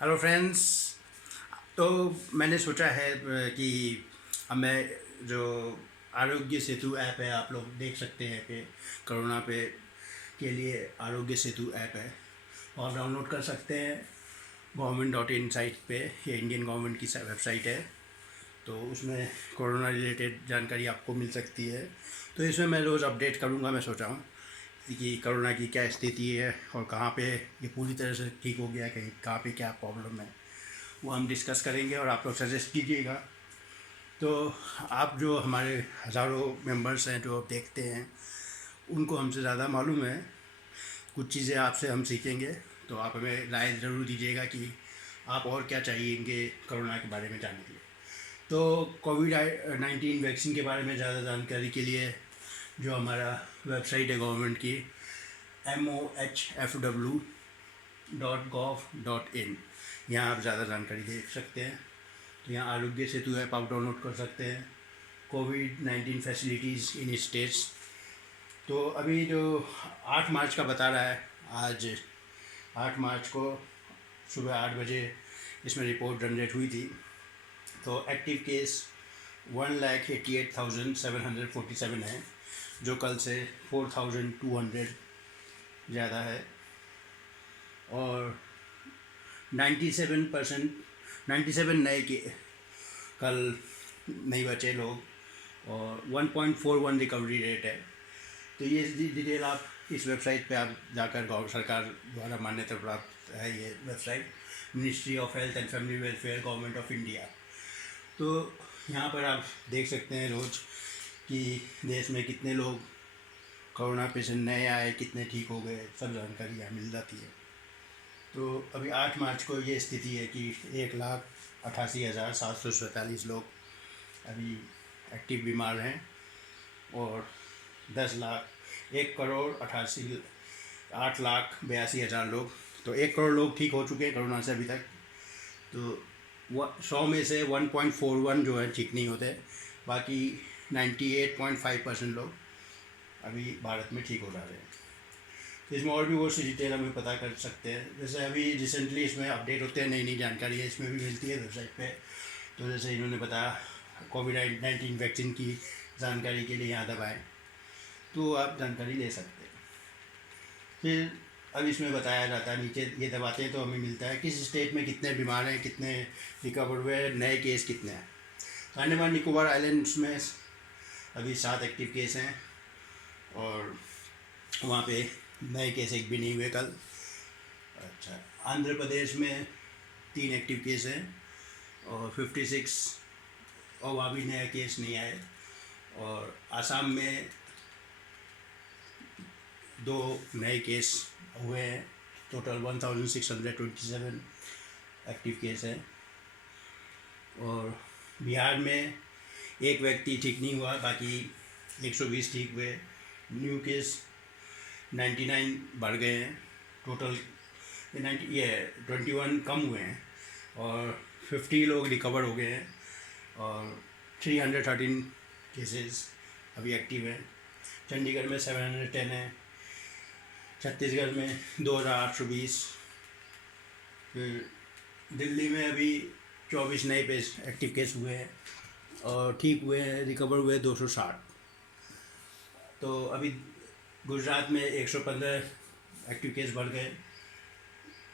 Hello friends. तो मैंने सोचा है कि अब मैं जो आरोग्य सेतु ऐप है, आप लोग देख सकते हैं कि कोरोना पे के लिए आरोग्य सेतु ऐप है, वो आप डाउनलोड कर सकते हैं government.in साइट पे। ये इंडियन गवर्नमेंट की वेबसाइट है, तो उसमें कोरोना रिलेटेड जानकारी आपको मिल सकती है। तो इसमें मैं रोज़ अपडेट करूँगा। मैं सोचा हूँ कि कोरोना की क्या स्थिति है और कहाँ पे ये पूरी तरह से ठीक हो गया, कहीं कहाँ पे क्या प्रॉब्लम है, वो हम डिस्कस करेंगे और आप लोग सजेस्ट कीजिएगा। तो आप जो हमारे हज़ारों मेंबर्स हैं जो देखते हैं, उनको हमसे ज़्यादा मालूम है। कुछ चीज़ें आपसे हम सीखेंगे, तो आप हमें राय ज़रूर दीजिएगा कि आप और क्या चाहिएंगे कोरोना के बारे में जानने के लिए। तो कोविड-19 वैक्सीन के बारे में ज़्यादा जानकारी के लिए जो हमारा वेबसाइट है गवर्नमेंट की, mohfw.gov.in, यहाँ आप ज़्यादा जानकारी देख सकते हैं। तो यहाँ आरोग्य सेतु ऐप आप डाउनलोड कर सकते हैं, कोविड-19 फैसिलिटीज़ इन स्टेट्स। तो अभी जो 8 मार्च का बता रहा है, आज 8 मार्च को सुबह 8 बजे इसमें रिपोर्ट जनरेट हुई थी। तो एक्टिव केस 1,88,747 है, जो कल से 4,200 ज़्यादा है। और 97 नए के कल नहीं बचे लोग, और 1.41 रिकवरी रेट है। तो ये डिटेल आप इस वेबसाइट पे आप जाकर, सरकार द्वारा मान्यता प्राप्त है ये website, ministry of health and family welfare, government of India. तो यहाँ पर आप देख सकते हैं रोज़ कि देश में कितने लोग कोरोना पेशेंट नए आए, कितने ठीक हो गए, सब जानकारी यहाँ मिल जाती है। तो अभी 8 मार्च को ये स्थिति है कि 1,88,747 लोग अभी एक्टिव बीमार हैं, और 8,82,82,000 लोग, तो 1 करोड़ लोग ठीक हो चुके हैं कोरोना से अभी तक। तो 100 में से 1.41 जो है ठीक नहीं होते, बाकी 98.5% लोग अभी भारत में ठीक हो जा रहे हैं। तो इसमें और भी बहुत सी डिटेल हमें पता कर सकते हैं। जैसे अभी रिसेंटली इसमें अपडेट होते हैं, नई नई जानकारी है इसमें भी मिलती है वेबसाइट पे। तो जैसे इन्होंने बताया कोविड-19 वैक्सीन की जानकारी के लिए यहाँ दबाएँ, तो आप जानकारी ले सकते हैं। फिर अब इसमें बताया जाता है, नीचे ये दबाते हैं तो हमें मिलता है किस स्टेट में कितने बीमार हैं, कितने रिकवर हुए, नए केस कितने हैं। तो अंडमान निकोबार आइलैंड्स में अभी 7 एक्टिव केस हैं, और वहाँ पे नए केस एक भी नहीं हुए कल। अच्छा, आंध्र प्रदेश में 3 एक्टिव केस हैं और 56, और वहाँ भी नया केस नहीं आए। और आसाम में 2 नए केस हुए हैं, टोटल 1,627 एक्टिव केस हैं। और बिहार में एक व्यक्ति ठीक नहीं हुआ, बाकी 120 ठीक हुए। न्यू केस 99 बढ़ गए हैं, टोटल 21 कम हुए हैं, और 50 लोग रिकवर हो गए हैं, और 313 केसेस अभी एक्टिव हैं। चंडीगढ़ में 710 है, छत्तीसगढ़ में 2,820, फिर दिल्ली में अभी 24 नए एक्टिव केस हुए हैं, और ठीक हुए हैं, रिकवर हुए 260। तो अभी गुजरात में 115 एक्टिव केस बढ़ गए,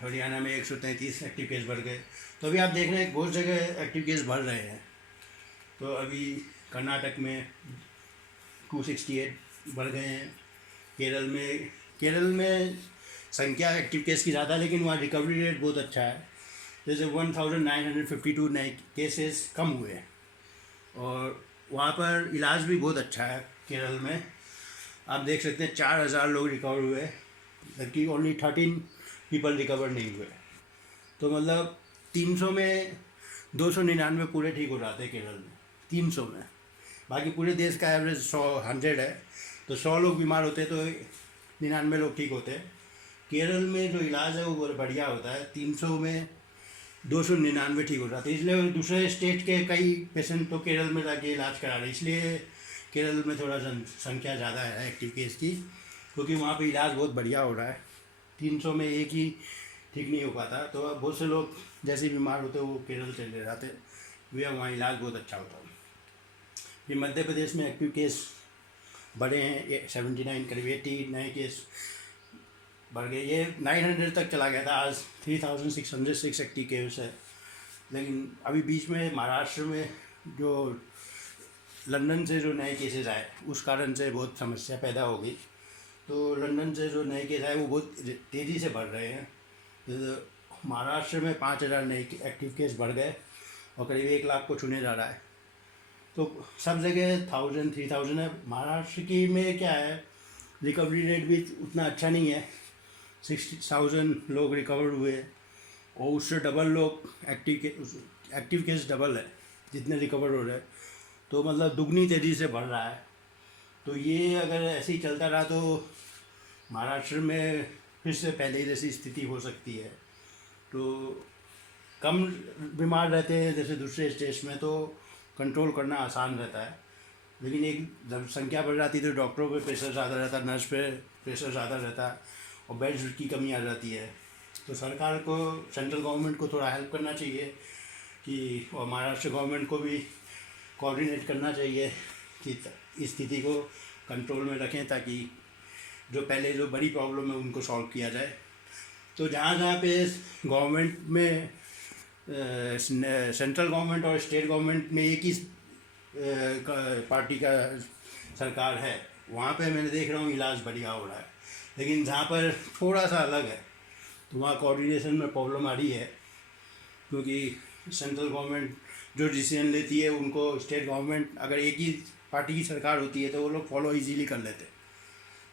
हरियाणा में 133 एक्टिव केस बढ़ गए। तो अभी आप देख रहे हैं बहुत जगह एक्टिव केस बढ़ रहे हैं। तो अभी कर्नाटक में 268 बढ़ गए हैं। केरल में संख्या एक्टिव केस की ज़्यादा, लेकिन वहाँ रिकवरी रेट बहुत अच्छा है। जैसे 1952 नए केसेस कम हुए हैं, और वहाँ पर इलाज भी बहुत अच्छा है केरल में। आप देख सकते हैं 4,000 लोग रिकवर हुए, जबकि ओनली 13 पीपल रिकवर नहीं हुए। तो मतलब 300 में 299 पूरे ठीक हो जाते हैं केरल में, 300 में। बाकी पूरे देश का एवरेज 100 है, तो 100 लोग बीमार होते हैं तो 99 लोग ठीक होते हैं। केरल में जो इलाज है वो बहुत बढ़िया होता है, 300 में 299 ठीक हो जाते हैं। इसलिए दूसरे स्टेट के कई पेशेंट तो केरल में जाके इलाज करा रहे हैं, इसलिए केरल में थोड़ा संख्या ज़्यादा है एक्टिव केस की, क्योंकि वहाँ पे इलाज बहुत बढ़िया हो रहा है। 300 में एक ही ठीक नहीं हो पाता, तो अब बहुत से लोग जैसे बीमार होते वो केरल चले जाते, भैया वहाँ इलाज बहुत अच्छा होता है। ये मध्य प्रदेश में एक्टिव केस बढ़े हैं, 79 करीब 80 नए केस बढ़ गए। ये 900 तक चला गया था, आज 3606 एक्टिव केस है। लेकिन अभी बीच में महाराष्ट्र में जो लंदन से जो नए केसेस आए उस कारण से बहुत समस्या पैदा हो गई। तो लंदन से जो नए केस आए वो बहुत तेज़ी से बढ़ रहे हैं। तो महाराष्ट्र में 5000 नए एक्टिव केस बढ़ गए और करीब 1 लाख को छूने जा रहा है। तो सब जगह 1000 3000 है। महाराष्ट्र की में क्या है, रिकवरी रेट भी उतना अच्छा नहीं है। 60,000 लोग रिकवर हुए और उससे डबल लोग एक्टिव केस डबल है जितने रिकवर हो रहे हैं। तो मतलब दुगनी तेज़ी से बढ़ रहा है। तो ये अगर ऐसे ही चलता रहा तो महाराष्ट्र में फिर से पहले जैसी स्थिति हो सकती है। तो कम बीमार रहते हैं जैसे दूसरे स्टेट्स में तो कंट्रोल करना आसान रहता है, लेकिन एक जब संख्या बढ़ जाती है तो डॉक्टरों पे प्रेशर ज़्यादा रहता है, नर्स पे प्रेशर ज़्यादा रहता है और बेड्स की कमी आ जाती है। तो सरकार को, सेंट्रल गवर्नमेंट को थोड़ा हेल्प करना चाहिए कि, और महाराष्ट्र गवर्नमेंट को भी कोऑर्डिनेट करना चाहिए कि इस स्थिति को कंट्रोल में रखें ताकि जो पहले जो बड़ी प्रॉब्लम है उनको सॉल्व किया जाए। तो जहाँ जहाँ पे गवर्नमेंट में सेंट्रल गवर्नमेंट और स्टेट गवर्नमेंट में एक ही पार्टी का सरकार है, वहाँ पे मैंने देख रहा हूँ इलाज बढ़िया हो रहा है। लेकिन जहाँ पर थोड़ा सा अलग है तो वहाँ कोऑर्डिनेशन में प्रॉब्लम आ रही है, क्योंकि सेंट्रल गवर्नमेंट जो डिसीजन लेती है उनको स्टेट गवर्नमेंट, अगर एक ही पार्टी की सरकार होती है तो वो लोग फॉलो इजीली कर लेते।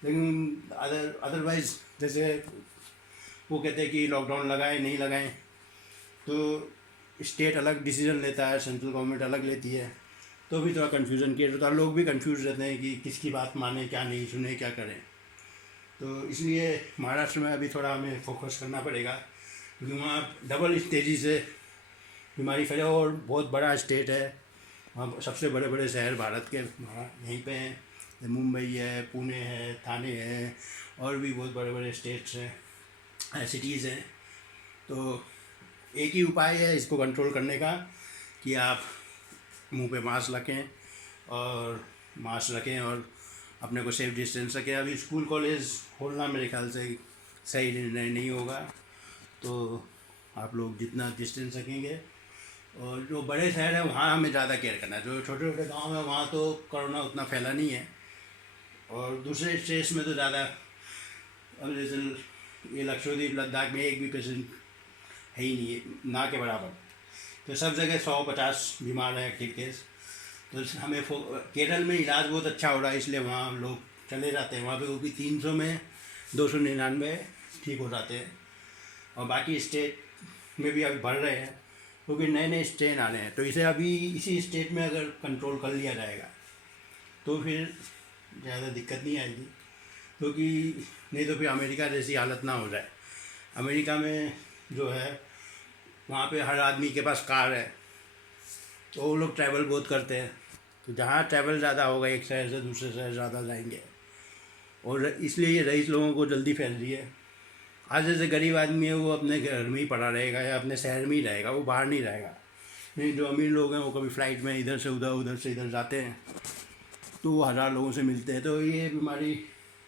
लेकिन अदरवाइज़ जैसे वो कहते हैं कि लॉकडाउन लगाएं नहीं लगाएं, तो स्टेट अलग डिसीजन लेता है, सेंट्रल गवर्नमेंट अलग लेती है, तो भी थोड़ा कन्फ्यूज़न क्रिएट होता है। लोग भी कन्फ्यूज़ रहते हैं कि किसकी बात माने, क्या नहीं सुने, क्या करें। तो इसलिए महाराष्ट्र में अभी थोड़ा हमें फोकस करना पड़ेगा, क्योंकि वहाँ डबल तेज़ी से बीमारी फैले और बहुत बड़ा स्टेट है। वहाँ सबसे बड़े बड़े शहर भारत के यहीं पे हैं, मुंबई है, पुणे है, थाने है, और भी बहुत बड़े बड़े स्टेट्स हैं, सिटीज़ हैं। तो एक ही उपाय है इसको कंट्रोल करने का कि आप मुंह पे मास्क रखें और अपने को सेफ डिस्टेंस रखें। अभी स्कूल कॉलेज खोलना मेरे ख्याल से सही निर्णय नहीं होगा, तो आप लोग जितना डिस्टेंस रखेंगे। और जो बड़े शहर हैं वहाँ हमें ज़्यादा केयर करना है। जो छोटे छोटे गांव हैं वहाँ तो कोरोना उतना फैला नहीं है, और दूसरे स्टेट्स में तो ज़्यादा, अब जैसे ये लक्षद्वीप लद्दाख में एक भी पेशेंट है ही नहीं है, ना के बराबर। तो सब जगह 150 बीमार है एक्टिव केस। तो हमें केरल में इलाज बहुत अच्छा हो रहा है, इसलिए वहाँ लोग चले जाते हैं। वहाँ पे वो भी 300 में 299 ठीक हो जाते हैं। और बाकी स्टेट में भी अभी बढ़ रहे हैं क्योंकि नए नए स्ट्रेन आ रहे हैं। तो इसे अभी इसी स्टेट में अगर कंट्रोल कर लिया जाएगा तो फिर ज़्यादा दिक्कत नहीं आएगी, क्योंकि नहीं तो फिर अमेरिका जैसी हालत ना हो जाए। अमेरिका में जो है वहाँ पे हर आदमी के पास कार है, तो वो लोग ट्रैवल बहुत करते हैं। तो जहाँ ट्रैवल ज़्यादा होगा एक शहर से दूसरे शहर ज़्यादा जाएंगे, और इसलिए ये रईस लोगों को जल्दी फैल रही है। आज जैसे गरीब आदमी है वो अपने घर में ही पड़ा रहेगा या अपने शहर में ही रहेगा, वो बाहर नहीं रहेगा। नहीं, जो अमीर लोग हैं वो कभी फ़्लाइट में इधर से उधर, उधर से इधर जाते हैं, तो वो 1000 लोगों से मिलते हैं। तो ये बीमारी,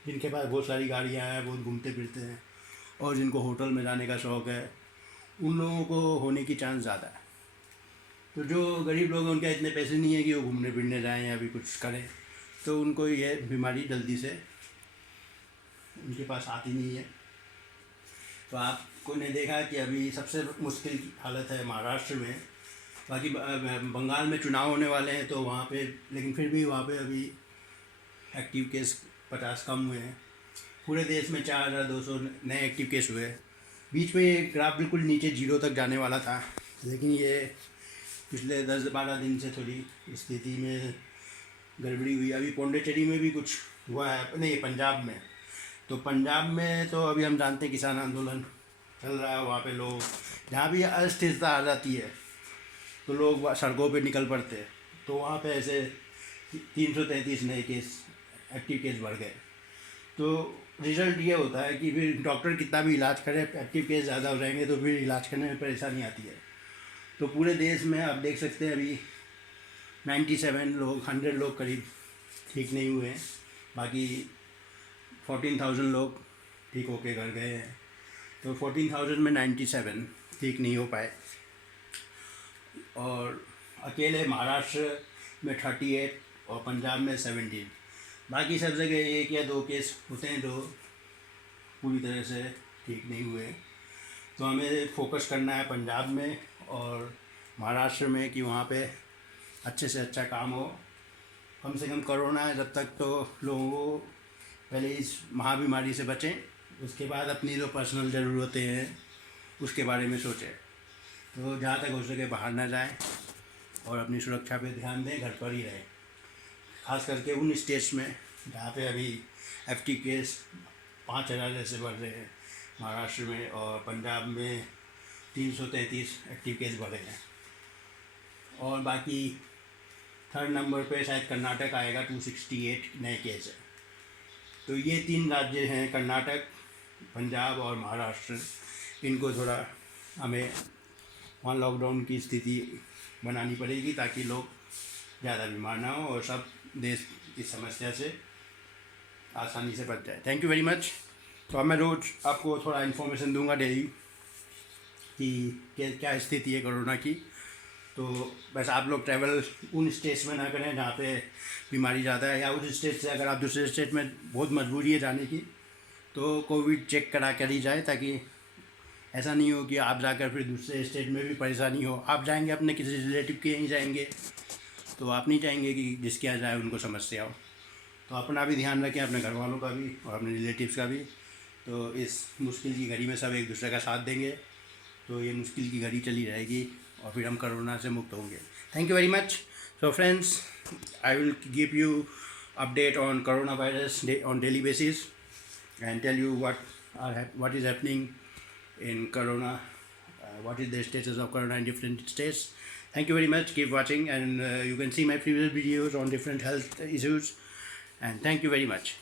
जिनके पास बहुत सारी गाड़ियाँ हैं, बहुत घूमते फिरते हैं, और जिनको होटल में जाने का शौक़ है, उन लोगों को होने की चांस ज़्यादा है। तो जो गरीब लोग हैं उनके इतने पैसे नहीं है कि वो घूमने फिरने जाएँ या भी कुछ करें, तो उनको ये बीमारी जल्दी से उनके पास आती नहीं है। तो आपको ने देखा कि अभी सबसे मुश्किल हालत है महाराष्ट्र में। बाकी बंगाल में चुनाव होने वाले हैं तो वहाँ पे, लेकिन फिर भी वहाँ पे अभी एक्टिव केस 50 कम हुए हैं। पूरे देश में 4200 नए एक्टिव केस हुए। बीच में ये ग्राफ बिल्कुल नीचे 0 तक जाने वाला था, लेकिन ये पिछले 10-12 दिन से थोड़ी स्थिति में गड़बड़ी हुई। अभी पौंडीचेरी में भी कुछ हुआ है, नहीं पंजाब में। तो पंजाब में तो अभी हम जानते हैं किसान आंदोलन चल रहा है। वहाँ पे लोग, जहाँ भी अस्थिरता आ जाती है तो लोग सड़कों पे निकल पड़ते हैं। तो वहाँ पे ऐसे 333 नए केस, एक्टिव केस बढ़ गए। तो रिज़ल्ट ये होता है कि फिर डॉक्टर कितना भी इलाज करे, एक्टिव केस ज़्यादा हो जाएंगे तो फिर इलाज करने में परेशानी आती है। तो पूरे देश में आप देख सकते हैं अभी 97 लोग, 100 लोग करीब ठीक नहीं हुए हैं, बाकी 14,000 लोग ठीक होके घर गए हैं। तो 14,000 में 97 ठीक नहीं हो पाए, और अकेले महाराष्ट्र में 38 और पंजाब में 17। बाकी सब जगह 1 या 2 केस होते हैं जो पूरी तरह से ठीक नहीं हुए। तो हमें फोकस करना है पंजाब में और महाराष्ट्र में कि वहाँ पे अच्छे से अच्छा काम हो। कम से कम कोरोना है जब तक तो लोगों को पहले इस महाबीमारी से बचें, उसके बाद अपनी जो पर्सनल ज़रूरतें हैं उसके बारे में सोचें। तो जहाँ तक हो सके बाहर ना जाएं और अपनी सुरक्षा पे ध्यान दें, घर पर ही रहें। खास करके उन स्टेट्स में जहाँ पे अभी FT केस 5,000 जैसे बढ़ रहे हैं, महाराष्ट्र में और पंजाब में 333 एक्टिव केस बढ़े हैं, और बाकी 3rd नंबर पे शायद कर्नाटक आएगा, 268 नए केस है। तो ये 3 राज्य हैं, कर्नाटक, पंजाब और महाराष्ट्र। इनको थोड़ा हमें वहाँ लॉकडाउन की स्थिति बनानी पड़ेगी ताकि लोग ज़्यादा बीमार ना हो और सब देश इस समस्या से आसानी से बच जाए। Thank you very much. तो अब मैं रोज़ आपको थोड़ा इन्फॉर्मेशन दूंगा डेली कि क्या स्थिति है कोरोना की। तो बस आप लोग ट्रैवल उन स्टेट्स में ना करें जहाँ पे बीमारी ज़्यादा है, या उस स्टेट से अगर आप दूसरे स्टेट में बहुत मजबूरी है जाने की तो कोविड चेक करा कर ही जाए, ताकि ऐसा नहीं हो कि आप जाकर फिर दूसरे स्टेट में भी परेशानी हो। आप जाएंगे अपने किसी रिलेटिव के यहीं जाएंगे, तो आप नहीं चाहेंगे कि जिसके यहाँ जाए उनको समस्या हो। तो अपना भी ध्यान रखें, अपने घर वालों का भी और अपने रिलेटिव्स का भी। तो इस मुश्किल की घड़ी में सब एक दूसरे का साथ देंगे तो ये मुश्किल की घड़ी चली रहेगी और फिर हम कोरोना से मुक्त होंगे। Thank you very much. So friends, I will give you update on corona virus on daily basis and tell you what is happening in corona, what is the status of corona in different states. Thank you very much. Keep watching, and you can see my previous videos on different health issues, and thank you very much.